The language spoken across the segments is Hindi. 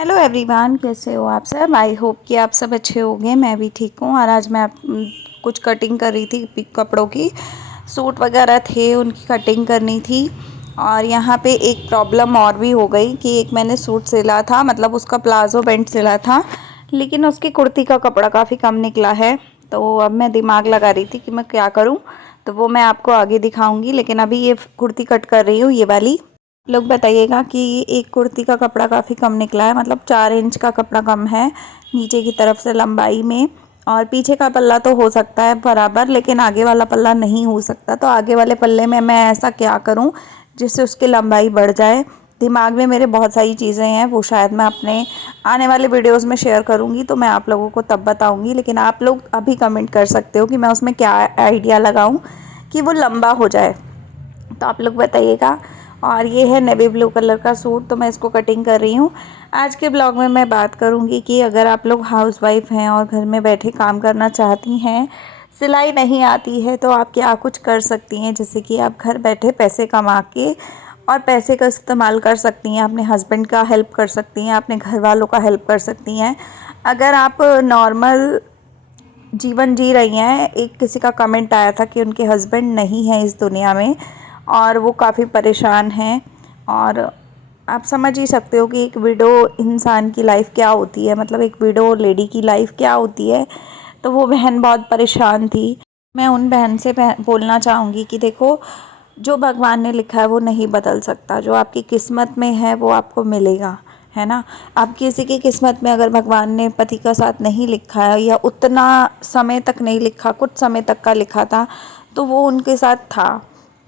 हेलो एवरीवन, कैसे हो आप सब। आई होप कि आप सब अच्छे होंगे। मैं भी ठीक हूँ। और आज मैं कुछ कटिंग कर रही थी कपड़ों की। सूट वगैरह थे, उनकी कटिंग करनी थी। और यहाँ पे एक प्रॉब्लम और भी हो गई कि एक मैंने सूट सिला था, मतलब उसका प्लाजो पैंट सिला था, लेकिन उसकी कुर्ती का कपड़ा काफ़ी कम निकला है। तो अब मैं दिमाग लगा रही थी कि मैं क्या करूँ। तो वो मैं आपको आगे दिखाऊँगी, लेकिन अभी ये कुर्ती कट कर रही हूँ, ये वाली। लोग बताइएगा कि एक कुर्ती का कपड़ा काफ़ी कम निकला है, मतलब 4 इंच का कपड़ा कम है नीचे की तरफ से लंबाई में। और पीछे का पल्ला तो हो सकता है बराबर, लेकिन आगे वाला पल्ला नहीं हो सकता। तो आगे वाले पल्ले में मैं ऐसा क्या करूं जिससे उसकी लंबाई बढ़ जाए। दिमाग में मेरे बहुत सारी चीज़ें हैं, वो शायद मैं अपने आने वाले वीडियोस में शेयर करूंगी, तो मैं आप लोगों को तब बताऊंगी। लेकिन आप लोग अभी कमेंट कर सकते हो कि मैं उसमें क्या आइडिया लगाऊं कि वो लंबा हो जाए। तो आप लोग बताइएगा। और ये है नेवी ब्लू कलर का सूट, तो मैं इसको कटिंग कर रही हूँ। आज के ब्लॉग में मैं बात करूँगी कि अगर आप लोग हाउसवाइफ हैं और घर में बैठे काम करना चाहती हैं, सिलाई नहीं आती है, तो आप क्या कुछ कर सकती हैं, जैसे कि आप घर बैठे पैसे कमा के और पैसे का इस्तेमाल कर सकती हैं। अपने हस्बैंड का हेल्प कर सकती हैं, अपने घर वालों का हेल्प कर सकती हैं। अगर आप नॉर्मल जीवन जी रही हैं, एक किसी का कमेंट आया था कि उनके हस्बैंड नहीं है इस दुनिया में और वो काफ़ी परेशान हैं। और आप समझ ही सकते हो कि एक विडो इंसान की लाइफ क्या होती है, मतलब एक विडो लेडी की लाइफ क्या होती है। तो वो बहन बहुत परेशान थी। मैं उन बहन से बोलना चाहूँगी कि देखो, जो भगवान ने लिखा है वो नहीं बदल सकता। जो आपकी किस्मत में है वो आपको मिलेगा, है ना। अब किसी की किस्मत में अगर भगवान ने पति का साथ नहीं लिखा है, या उतना समय तक नहीं लिखा, कुछ समय तक का लिखा था, तो वो उनके साथ था,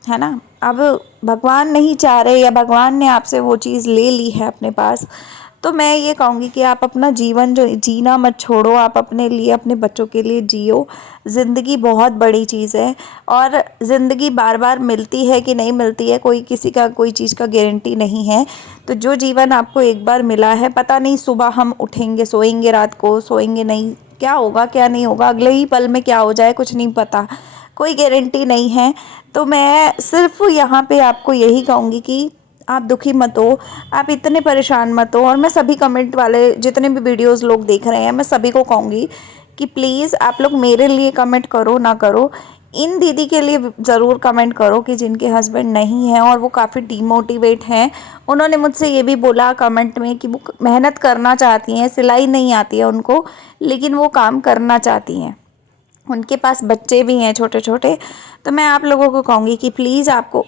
है ना। अब भगवान नहीं चाह रहे, या भगवान ने आपसे वो चीज़ ले ली है अपने पास, तो मैं ये कहूँगी कि आप अपना जीवन जो जीना मत छोड़ो। आप अपने लिए, अपने बच्चों के लिए जियो। ज़िंदगी बहुत बड़ी चीज़ है, और ज़िंदगी बार बार मिलती है कि नहीं मिलती है, कोई किसी का कोई चीज़ का गारंटी नहीं है। तो जो जीवन आपको एक बार मिला है, पता नहीं सुबह हम उठेंगे, सोएंगे, रात को सोएंगे नहीं, क्या होगा क्या नहीं होगा, अगले ही पल में क्या हो जाए कुछ नहीं पता, कोई गारंटी नहीं है। तो मैं सिर्फ यहाँ पे आपको यही कहूँगी कि आप दुखी मत हो, आप इतने परेशान मत हो। और मैं सभी कमेंट वाले जितने भी वीडियोस लोग देख रहे हैं, मैं सभी को कहूँगी कि प्लीज़ आप लोग मेरे लिए कमेंट करो ना करो, इन दीदी के लिए ज़रूर कमेंट करो कि जिनके हस्बैंड नहीं हैं और वो काफ़ी डीमोटिवेट हैं। उन्होंने मुझसे ये भी बोला कमेंट में कि वो मेहनत करना चाहती हैं, सिलाई नहीं आती है उनको, लेकिन वो काम करना चाहती हैं। उनके पास बच्चे भी हैं छोटे छोटे। तो मैं आप लोगों को कहूँगी कि प्लीज़ आपको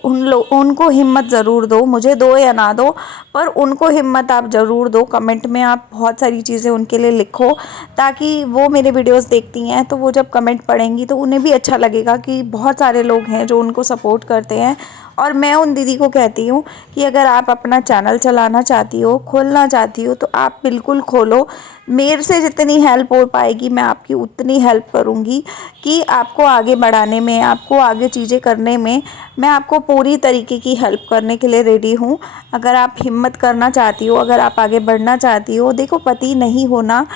उनको हिम्मत ज़रूर दो, मुझे दो या ना दो, पर उनको हिम्मत आप ज़रूर दो। कमेंट में आप बहुत सारी चीज़ें उनके लिए लिखो, ताकि वो मेरे वीडियोस देखती हैं, तो वो जब कमेंट पढ़ेंगी तो उन्हें भी अच्छा लगेगा कि बहुत सारे लोग हैं जो उनको सपोर्ट करते हैं। और मैं उन दीदी को कहती हूँ कि अगर आप अपना चैनल चलाना चाहती हो, खोलना चाहती हो, तो आप बिल्कुल खोलो। मेरे से जितनी हेल्प हो पाएगी मैं आपकी उतनी हेल्प करूँगी, कि आपको आगे बढ़ाने में, आपको आगे चीज़ें करने में मैं आपको पूरी तरीके की हेल्प करने के लिए रेडी हूँ। अगर आप हिम्मत करना चाहती हो, अगर आप आगे बढ़ना चाहती हो, देखो पति नहीं होना,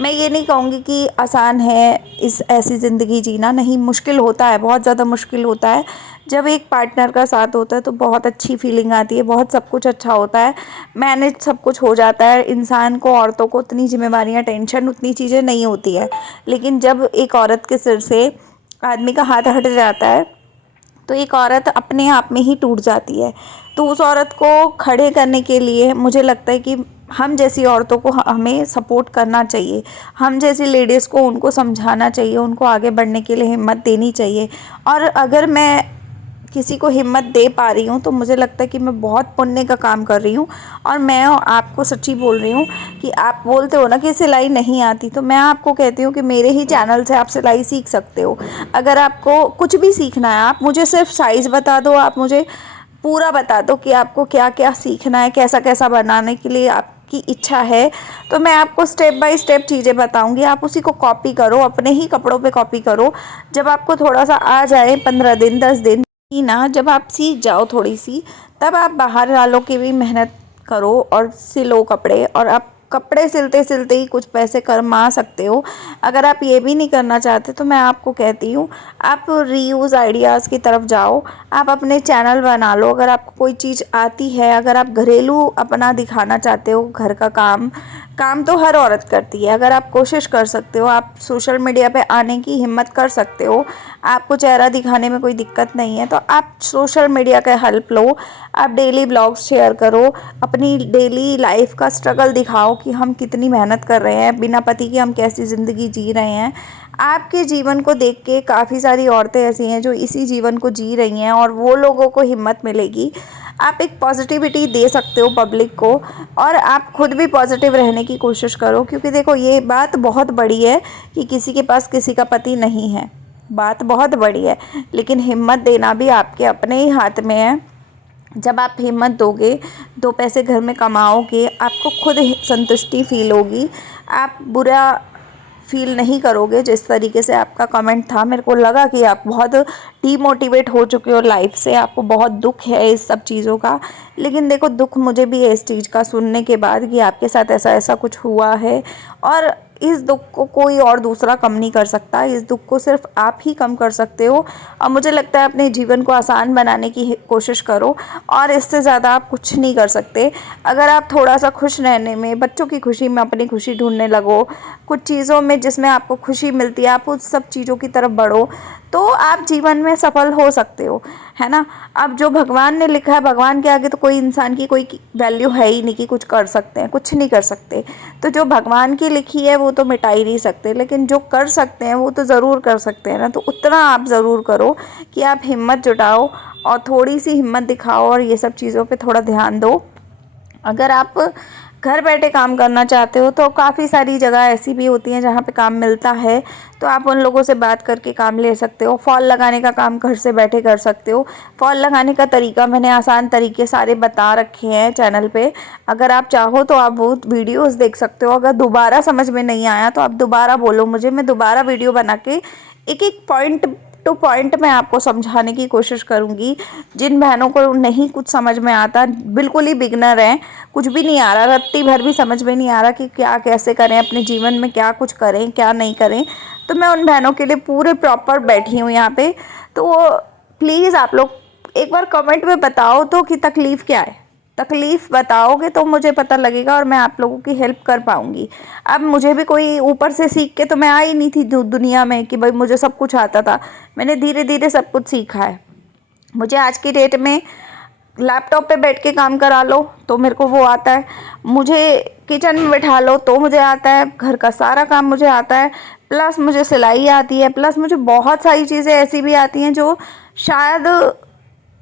मैं ये नहीं कहूँगी कि आसान है इस ऐसी ज़िंदगी जीना, नहीं, मुश्किल होता है, बहुत ज़्यादा मुश्किल होता है। जब एक पार्टनर का साथ होता है तो बहुत अच्छी फीलिंग आती है, बहुत सब कुछ अच्छा होता है, मैनेज सब कुछ हो जाता है। इंसान को, औरतों को उतनी जिम्मेवारियाँ, टेंशन, उतनी चीज़ें नहीं होती है। लेकिन जब एक औरत के सिर से आदमी का हाथ हट जाता है, तो एक औरत अपने आप में ही टूट जाती है। तो उस औरत को खड़े करने के लिए मुझे लगता है कि हम जैसी औरतों को हमें सपोर्ट करना चाहिए। हम जैसी लेडीज़ को उनको समझाना चाहिए, उनको आगे बढ़ने के लिए हिम्मत देनी चाहिए। और अगर मैं किसी को हिम्मत दे पा रही हूँ, तो मुझे लगता है कि मैं बहुत पुण्य का काम कर रही हूँ। और मैं आपको सच्ची बोल रही हूँ कि आप बोलते हो ना कि सिलाई नहीं आती, तो मैं आपको कहती हूँ कि मेरे ही चैनल से आप सिलाई सीख सकते हो। अगर आपको कुछ भी सीखना है, आप मुझे सिर्फ साइज़ बता दो, आप मुझे पूरा बता दो कि आपको क्या क्या सीखना है, कैसा कैसा बनाने के लिए आपकी इच्छा है, तो मैं आपको स्टेप बाय स्टेप चीज़ें बताऊंगी। आप उसी को कॉपी करो, अपने ही कपड़ों पे कॉपी करो। जब आपको थोड़ा सा आ जाए, 15 दिन 10 दिन ही ना, जब आप सीख जाओ थोड़ी सी, तब आप बाहर वालों की भी मेहनत करो और सिलो कपड़े, और आप कपड़े सिलते सिलते ही कुछ पैसे कमा सकते हो। अगर आप ये भी नहीं करना चाहते तो मैं आपको कहती हूँ आप रीयूज़ आइडियाज़ की तरफ जाओ, आप अपने चैनल बना लो। अगर आपको कोई चीज़ आती है, अगर आप घरेलू अपना दिखाना चाहते हो, घर का काम काम तो हर औरत करती है, अगर आप कोशिश कर सकते हो, आप सोशल मीडिया पे आने की हिम्मत कर सकते हो, आपको चेहरा दिखाने में कोई दिक्कत नहीं है, तो आप सोशल मीडिया का हेल्प लो। आप डेली ब्लॉग्स शेयर करो, अपनी डेली लाइफ का स्ट्रगल दिखाओ कि हम कितनी मेहनत कर रहे हैं, बिना पति के हम कैसी ज़िंदगी जी रहे हैं। आपके जीवन को देख के काफ़ी सारी औरतें ऐसी हैं जो इसी जीवन को जी रही हैं और वो लोगों को हिम्मत मिलेगी। आप एक पॉजिटिविटी दे सकते हो पब्लिक को, और आप खुद भी पॉजिटिव रहने की कोशिश करो, क्योंकि देखो ये बात बहुत बड़ी है कि किसी के पास किसी का पति नहीं है, बात बहुत बड़ी है, लेकिन हिम्मत देना भी आपके अपने ही हाथ में है। जब आप हिम्मत दोगे, 2 पैसे घर में कमाओगे, आपको खुद संतुष्टि फील होगी, आप बुरा फील नहीं करोगे। जिस तरीके से आपका कमेंट था, मेरे को लगा कि आप बहुत डीमोटिवेट हो चुके हो लाइफ से, आपको बहुत दुख है इस सब चीज़ों का। लेकिन देखो, दुख मुझे भी है इस चीज़ का सुनने के बाद कि आपके साथ ऐसा ऐसा कुछ हुआ है, और इस दुख को कोई और दूसरा कम नहीं कर सकता, इस दुख को सिर्फ आप ही कम कर सकते हो। और मुझे लगता है अपने जीवन को आसान बनाने की कोशिश करो, और इससे ज़्यादा आप कुछ नहीं कर सकते। अगर आप थोड़ा सा खुश रहने में, बच्चों की खुशी में अपनी खुशी ढूंढने लगो, कुछ चीज़ों में जिसमें आपको खुशी मिलती है, आप उस सब चीज़ों की तरफ बढ़ो, तो आप जीवन में सफल हो सकते हो, है ना। अब जो भगवान ने लिखा है, भगवान के आगे तो कोई इंसान की कोई वैल्यू है ही नहीं कि कुछ कर सकते हैं, कुछ नहीं कर सकते। तो जो भगवान की लिखी है वो तो मिटा ही नहीं सकते, लेकिन जो कर सकते हैं वो तो ज़रूर कर सकते हैं ना। तो उतना आप ज़रूर करो कि आप हिम्मत जुटाओ और थोड़ी सी हिम्मत दिखाओ और ये सब चीज़ों पे थोड़ा ध्यान दो। अगर आप घर बैठे काम करना चाहते हो तो काफ़ी सारी जगह ऐसी भी होती हैं जहाँ पे काम मिलता है, तो आप उन लोगों से बात करके काम ले सकते हो। फॉल लगाने का काम घर से बैठे कर सकते हो। फॉल लगाने का तरीका मैंने आसान तरीके सारे बता रखे हैं चैनल पे, अगर आप चाहो तो आप वो वीडियोस देख सकते हो। अगर दोबारा समझ में नहीं आया तो आप दोबारा बोलो मुझे, मैं दोबारा वीडियो बना के एक एक पॉइंट टू पॉइंट मैं आपको समझाने की कोशिश करूँगी। जिन बहनों को नहीं कुछ समझ में आता, बिल्कुल ही बिगनर हैं, कुछ भी नहीं आ रहा, रत्ती भर भी समझ में नहीं आ रहा कि क्या कैसे करें, अपने जीवन में क्या कुछ करें क्या नहीं करें, तो मैं उन बहनों के लिए पूरे प्रॉपर बैठी हूँ यहाँ पे। तो प्लीज़ आप लोग एक बार कमेंट में बताओ तो कि तकलीफ़ क्या है, तकलीफ़ बताओगे तो मुझे पता लगेगा और मैं आप लोगों की हेल्प कर पाऊँगी। अब मुझे भी कोई ऊपर से सीख के तो मैं आई नहीं थी दुनिया में कि भाई मुझे सब कुछ आता था, मैंने धीरे धीरे सब कुछ सीखा है। मुझे आज की डेट में लैपटॉप पे बैठ के काम करा लो तो मेरे को वो आता है, मुझे किचन में बैठा लो तो मुझे आता है, घर का सारा काम मुझे आता है, प्लस मुझे सिलाई आती है, प्लस मुझे बहुत सारी चीज़ें ऐसी भी आती हैं जो शायद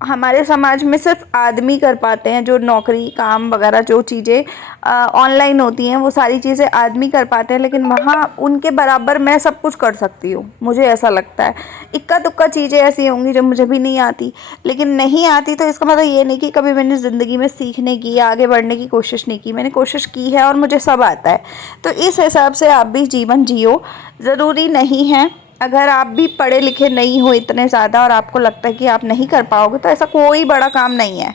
हमारे समाज में सिर्फ आदमी कर पाते हैं। जो नौकरी काम वगैरह जो चीज़ें ऑनलाइन होती हैं वो सारी चीज़ें आदमी कर पाते हैं, लेकिन वहाँ उनके बराबर मैं सब कुछ कर सकती हूँ, मुझे ऐसा लगता है। इक्का दुक्का चीज़ें ऐसी होंगी जो मुझे भी नहीं आती, लेकिन नहीं आती तो इसका मतलब ये नहीं कि कभी मैंने ज़िंदगी में सीखने की या आगे बढ़ने की कोशिश नहीं की, मैंने कोशिश की है और मुझे सब आता है। तो इस हिसाब से आप भी जीवन जियो। ज़रूरी नहीं है, अगर आप भी पढ़े लिखे नहीं हो इतने ज़्यादा और आपको लगता है कि आप नहीं कर पाओगे तो ऐसा कोई बड़ा काम नहीं है,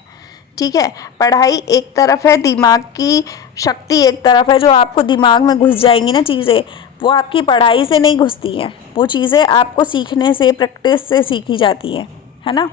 ठीक है। पढ़ाई एक तरफ है, दिमाग की शक्ति एक तरफ है। जो आपको दिमाग में घुस जाएंगी ना चीज़ें, वो आपकी पढ़ाई से नहीं घुसती हैं, वो चीज़ें आपको सीखने से, प्रैक्टिस से सीखी जाती हैं, है ना।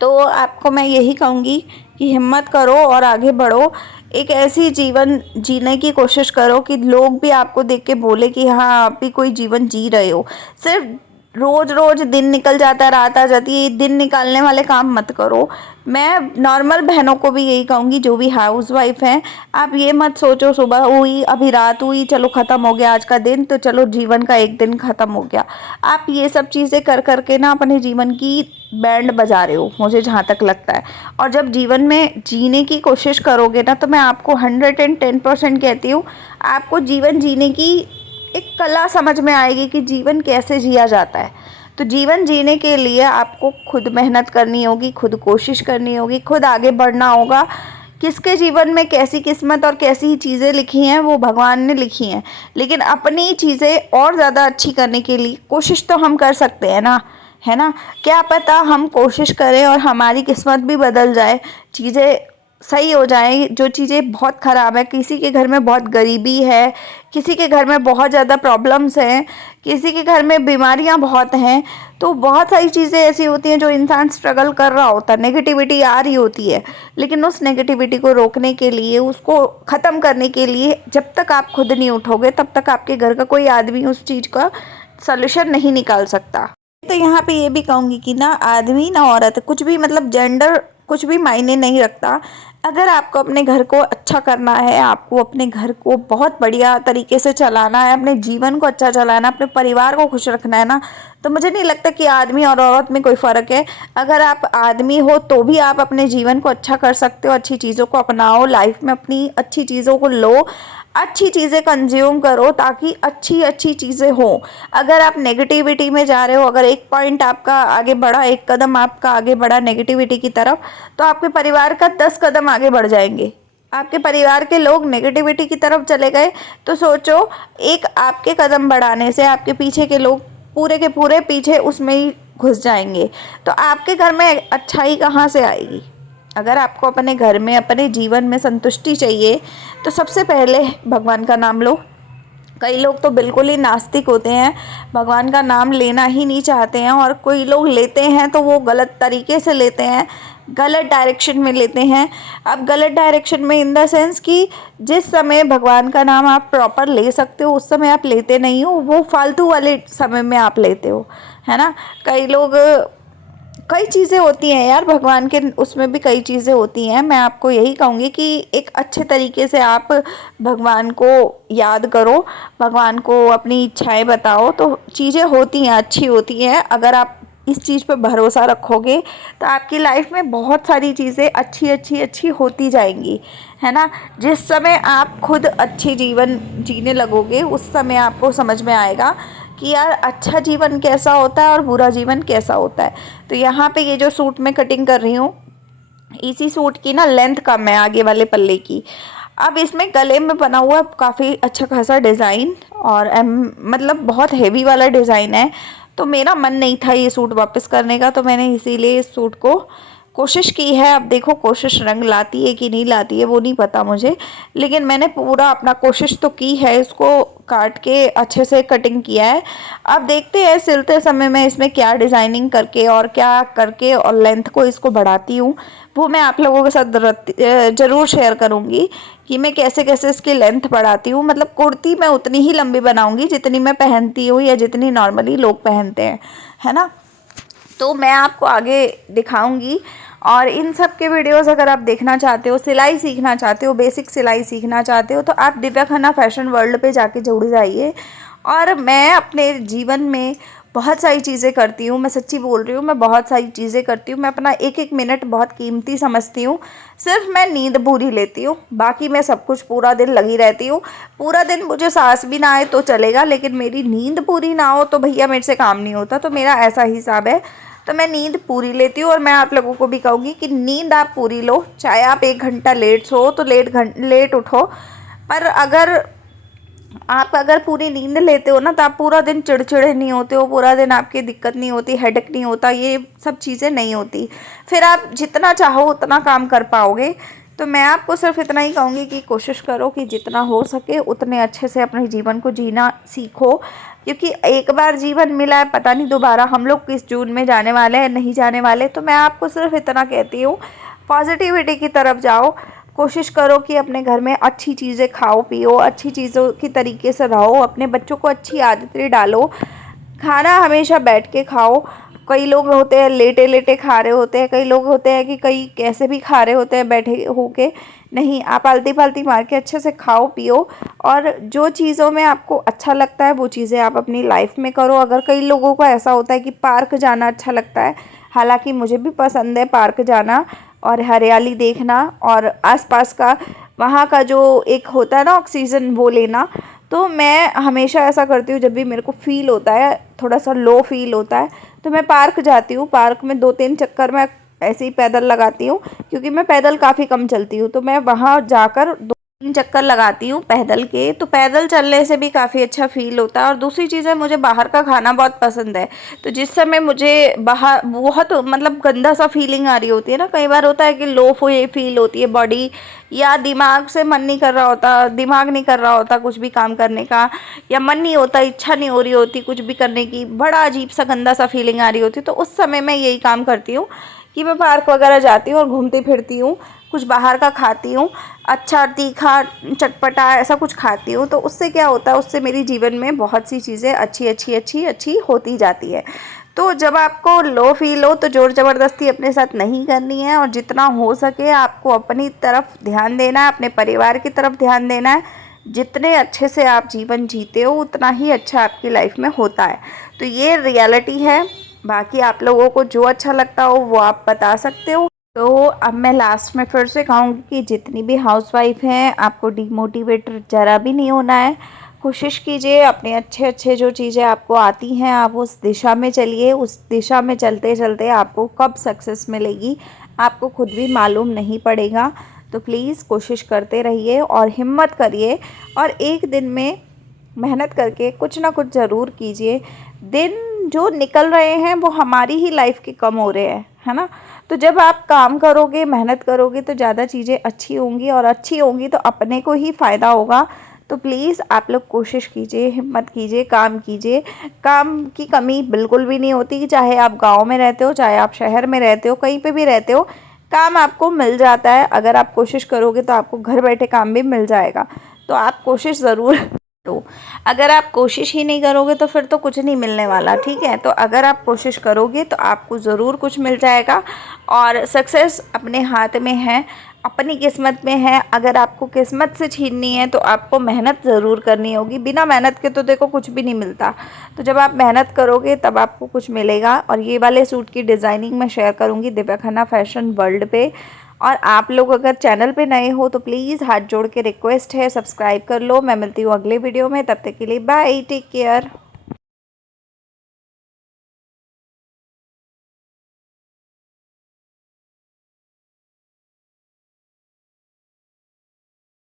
तो आपको मैं यही कहूँगी कि हिम्मत करो और आगे बढ़ो। एक ऐसी जीवन जीने की कोशिश करो कि लोग भी आपको देख के बोले कि हाँ आप भी कोई जीवन जी रहे हो। सिर्फ रोज़ रोज़ दिन निकल जाता है, रात आ जाती है, दिन निकालने वाले काम मत करो। मैं नॉर्मल बहनों को भी यही कहूँगी जो भी हाउस वाइफ हैं, आप ये मत सोचो सुबह हुई अभी रात हुई चलो ख़त्म हो गया आज का दिन, तो चलो जीवन का एक दिन ख़त्म हो गया। आप ये सब चीज़ें कर करके ना अपने जीवन की बैंड बजा रहे हो, मुझे जहाँ तक लगता है। और जब जीवन में जीने की कोशिश करोगे ना, तो मैं आपको 110% कहती हूँ, आपको जीवन जीने की एक कला समझ में आएगी कि जीवन कैसे जिया जाता है। तो जीवन जीने के लिए आपको खुद मेहनत करनी होगी, खुद कोशिश करनी होगी, खुद आगे बढ़ना होगा। किसके जीवन में कैसी किस्मत और कैसी चीज़ें लिखी हैं वो भगवान ने लिखी हैं, लेकिन अपनी चीज़ें और ज़्यादा अच्छी करने के लिए कोशिश तो हम कर सकते हैं ना, है ना। क्या पता हम कोशिश करें और हमारी किस्मत भी बदल जाए, चीज़ें सही हो जाएँ, जो चीज़ें बहुत ख़राब है, किसी के घर में बहुत गरीबी है, किसी के घर में बहुत ज़्यादा प्रॉब्लम्स हैं, किसी के घर में बीमारियाँ बहुत हैं, तो बहुत सारी चीज़ें ऐसी होती हैं जो इंसान स्ट्रगल कर रहा होता है, नेगेटिविटी आ रही होती है, लेकिन उस नेगेटिविटी को रोकने के लिए, उसको ख़त्म करने के लिए जब तक आप खुद नहीं उठोगे, तब तक आपके घर का कोई आदमी उस चीज़ का सॉल्यूशन नहीं निकाल सकता। तो यहाँ पे ये भी कहूँगी कि ना आदमी ना औरत कुछ भी, मतलब जेंडर कुछ भी मायने नहीं रखता। अगर आपको अपने घर को अच्छा करना है, आपको अपने घर को बहुत बढ़िया तरीके से चलाना है, अपने जीवन को अच्छा चलाना है, अपने परिवार को खुश रखना है ना, तो मुझे नहीं लगता कि आदमी और औरत में कोई फ़र्क है। अगर आप आदमी हो तो भी आप अपने जीवन को अच्छा कर सकते हो, अच्छी चीज़ों को अपनाओ, लाइफ में अपनी अच्छी चीज़ों को लो, अच्छी चीज़ें कंज्यूम करो ताकि अच्छी अच्छी चीज़ें हों। अगर आप नेगेटिविटी में जा रहे हो, अगर एक पॉइंट आपका आगे बढ़ा, एक कदम आपका आगे बढ़ा नेगेटिविटी की तरफ, तो आपके परिवार का 10 कदम आगे बढ़ जाएंगे। आपके परिवार के लोग नेगेटिविटी की तरफ चले गए तो सोचो, एक आपके कदम बढ़ाने से आपके पीछे के लोग पूरे के पूरे पीछे उसमें ही घुस जाएंगे। तो आपके घर में अच्छाई कहाँ से आएगी? अगर आपको अपने घर में, अपने जीवन में संतुष्टि चाहिए तो सबसे पहले भगवान का नाम लो। कई लोग तो बिल्कुल ही नास्तिक होते हैं, भगवान का नाम लेना ही नहीं चाहते हैं, और कोई लोग लेते हैं तो वो गलत तरीके से लेते हैं, गलत डायरेक्शन में लेते हैं। अब गलत डायरेक्शन में इन द सेंस कि जिस समय भगवान का नाम आप प्रॉपर ले सकते हो उस समय आप लेते नहीं हो, वो फालतू वाले समय में आप लेते हो, है ना। कई लोग, कई चीज़ें होती हैं यार भगवान के, उसमें भी कई चीज़ें होती हैं। मैं आपको यही कहूँगी कि एक अच्छे तरीके से आप भगवान को याद करो, भगवान को अपनी इच्छाएं बताओ, तो चीज़ें होती हैं, अच्छी होती हैं। अगर आप इस चीज़ पे भरोसा रखोगे तो आपकी लाइफ में बहुत सारी चीज़ें अच्छी अच्छी अच्छी होती जाएंगी, है ना। जिस समय आप खुद अच्छी जीवन जीने लगोगे उस समय आपको समझ में आएगा कि यार अच्छा जीवन कैसा होता है और बुरा जीवन कैसा होता है। तो यहाँ पे ये जो सूट मैं कटिंग कर रही हूँ, इसी सूट की ना लेंथ कम है आगे वाले पल्ले की। अब इसमें गले में बना हुआ काफ़ी अच्छा खासा डिज़ाइन, और मतलब बहुत हेवी वाला डिज़ाइन है। तो मेरा मन नहीं था ये सूट वापस करने का, तो मैंने इसीलिए इस सूट को कोशिश की है। अब देखो कोशिश रंग लाती है कि नहीं लाती है वो नहीं पता मुझे, लेकिन मैंने पूरा अपना कोशिश तो की है। इसको काट के अच्छे से कटिंग किया है। अब देखते हैं सिलते समय मैं इसमें क्या डिज़ाइनिंग करके और क्या करके और लेंथ को इसको बढ़ाती हूँ, वो मैं आप लोगों के साथ ज़रूर शेयर करूँगी कि मैं कैसे कैसे इसकी लेंथ बढ़ाती हूँ। मतलब कुर्ती मैं उतनी ही लंबी बनाऊँगी जितनी मैं पहनती हूँ या जितनी नॉर्मली लोग पहनते हैं, है ना। तो मैं आपको आगे दिखाऊंगी। और इन सब के वीडियोस अगर आप देखना चाहते हो, सिलाई सीखना चाहते हो, बेसिक सिलाई सीखना चाहते हो, तो आप दिव्या खन्ना फैशन वर्ल्ड पे जाके जुड़ जाइए। और मैं अपने जीवन में बहुत सारी चीज़ें करती हूँ, मैं सच्ची बोल रही हूँ, मैं बहुत सारी चीज़ें करती हूँ। मैं अपना एक एक मिनट बहुत कीमती समझती हूँ। सिर्फ मैं नींद पूरी लेती हूँ, बाकी मैं सब कुछ पूरा दिन लगी रहती हूँ। पूरा दिन मुझे सांस भी ना आए तो चलेगा, लेकिन मेरी नींद पूरी ना हो तो भैया मेरे से काम नहीं होता। तो मेरा ऐसा हिसाब है, तो मैं नींद पूरी लेती हूँ। और मैं आप लोगों को भी कहूँगी कि नींद आप पूरी लो, चाहे आप 1 घंटा लेट सो तो लेट उठो। पर अगर पूरी नींद लेते हो ना तो आप पूरा दिन चिड़चिड़े नहीं होते हो, पूरा दिन आपकी दिक्कत नहीं होती, हेडेक नहीं होता, ये सब चीज़ें नहीं होती। फिर आप जितना चाहो उतना काम कर पाओगे। तो मैं आपको सिर्फ इतना ही कहूँगी कि कोशिश करो कि जितना हो सके उतने अच्छे से अपने जीवन को जीना सीखो, क्योंकि एक बार जीवन मिला है, पता नहीं दोबारा हम लोग किस जून में जाने वाले हैं, नहीं जाने वाले। तो मैं आपको सिर्फ इतना कहती हूँ, पॉजिटिविटी की तरफ जाओ। कोशिश करो कि अपने घर में अच्छी चीज़ें खाओ पियो, अच्छी चीज़ों की तरीके से रहो, अपने बच्चों को अच्छी आदतें डालो। खाना हमेशा बैठ के खाओ। कई लोग होते हैं लेटे लेटे खा रहे होते हैं, कई लोग होते हैं कि कई कैसे भी खा रहे होते हैं बैठे होके। नहीं, आप आलती पालती मार के अच्छे से खाओ पियो, और जो चीज़ों में आपको अच्छा लगता है वो चीज़ें आप अपनी लाइफ में करो। अगर कई लोगों को ऐसा होता है कि पार्क जाना अच्छा लगता है, हालांकि मुझे भी पसंद है पार्क जाना और हरियाली देखना और आसपास का वहाँ का जो एक होता है ना ऑक्सीजन वो लेना। तो मैं हमेशा ऐसा करती हूँ, जब भी मेरे को फ़ील होता है, थोड़ा सा लो फील होता है, तो मैं पार्क जाती हूँ। पार्क में 2-3 चक्कर मैं ऐसे ही पैदल लगाती हूँ, क्योंकि मैं पैदल काफ़ी कम चलती हूँ। तो मैं वहाँ जाकर 3 चक्कर लगाती हूँ पैदल के, तो पैदल चलने से भी काफ़ी अच्छा फ़ील होता है। और दूसरी चीज़ है, मुझे बाहर का खाना बहुत पसंद है। तो जिस समय मुझे बाहर बहुत मतलब गंदा सा फीलिंग आ रही होती है ना, कई बार होता है कि लो फील होती है बॉडी, या दिमाग से मन नहीं कर रहा होता, दिमाग नहीं कर रहा होता कुछ भी काम करने का, या मन नहीं होता, इच्छा नहीं हो रही होती कुछ भी करने की, बड़ा अजीब सा गंदा सा फीलिंग आ रही होती है, तो उस समय मैं यही काम करती हूँ कि मैं पार्क वगैरह जाती हूँ और घूमती फिरती हूँ, कुछ बाहर का खाती हूँ, अच्छा तीखा चटपटा ऐसा कुछ खाती हूँ। तो उससे क्या होता है, उससे मेरी जीवन में बहुत सी चीज़ें अच्छी होती जाती है। तो जब आपको लो फील हो तो ज़ोर ज़बरदस्ती अपने साथ नहीं करनी है, और जितना हो सके आपको अपनी तरफ ध्यान देना है, अपने परिवार की तरफ ध्यान देना है। जितने अच्छे से आप जीवन जीते हो उतना ही अच्छा आपकी लाइफ में होता है। तो ये रियलिटी है। बाकी आप लोगों को जो अच्छा लगता हो वो आप बता सकते हो। तो अब मैं लास्ट में फिर से कहूँगी कि जितनी भी हाउसवाइफ हैं, आपको डीमोटिवेट ज़रा भी नहीं होना है। कोशिश कीजिए, अपने अच्छे अच्छे जो चीज़ें आपको आती हैं आप उस दिशा में चलिए। उस दिशा में चलते चलते आपको कब सक्सेस मिलेगी आपको खुद भी मालूम नहीं पड़ेगा। तो प्लीज़ कोशिश करते रहिए और हिम्मत करिए, और एक दिन में मेहनत करके कुछ ना कुछ ज़रूर कीजिए। दिन जो निकल रहे हैं वो हमारी ही लाइफ के कम हो रहे हैं, है ना। तो जब आप काम करोगे, मेहनत करोगे, तो ज़्यादा चीज़ें अच्छी होंगी, और अच्छी होंगी तो अपने को ही फ़ायदा होगा। तो प्लीज़ आप लोग कोशिश कीजिए, हिम्मत कीजिए, काम कीजिए। काम की कमी बिल्कुल भी नहीं होती, चाहे आप गांव में रहते हो, चाहे आप शहर में रहते हो, कहीं पे भी रहते हो, काम आपको मिल जाता है। अगर आप कोशिश करोगे तो आपको घर बैठे काम भी मिल जाएगा। तो आप कोशिश ज़रूर तो अगर आप कोशिश ही नहीं करोगे तो फिर तो कुछ नहीं मिलने वाला, ठीक है। तो अगर आप कोशिश करोगे तो आपको ज़रूर कुछ मिल जाएगा, और सक्सेस अपने हाथ में है, अपनी किस्मत में है। अगर आपको किस्मत से छीननी है तो आपको मेहनत ज़रूर करनी होगी। बिना मेहनत के तो देखो कुछ भी नहीं मिलता। तो जब आप मेहनत करोगे तब आपको कुछ मिलेगा। और ये वाले सूट की डिज़ाइनिंग मैं शेयर करूँगी दिव्या खन्ना फैशन वर्ल्ड पे। और आप लोग अगर चैनल पे नए हो तो प्लीज़ हाथ जोड़ के रिक्वेस्ट है, सब्सक्राइब कर लो। मैं मिलती हूँ अगले वीडियो में, तब तक के लिए बाय, टेक केयर।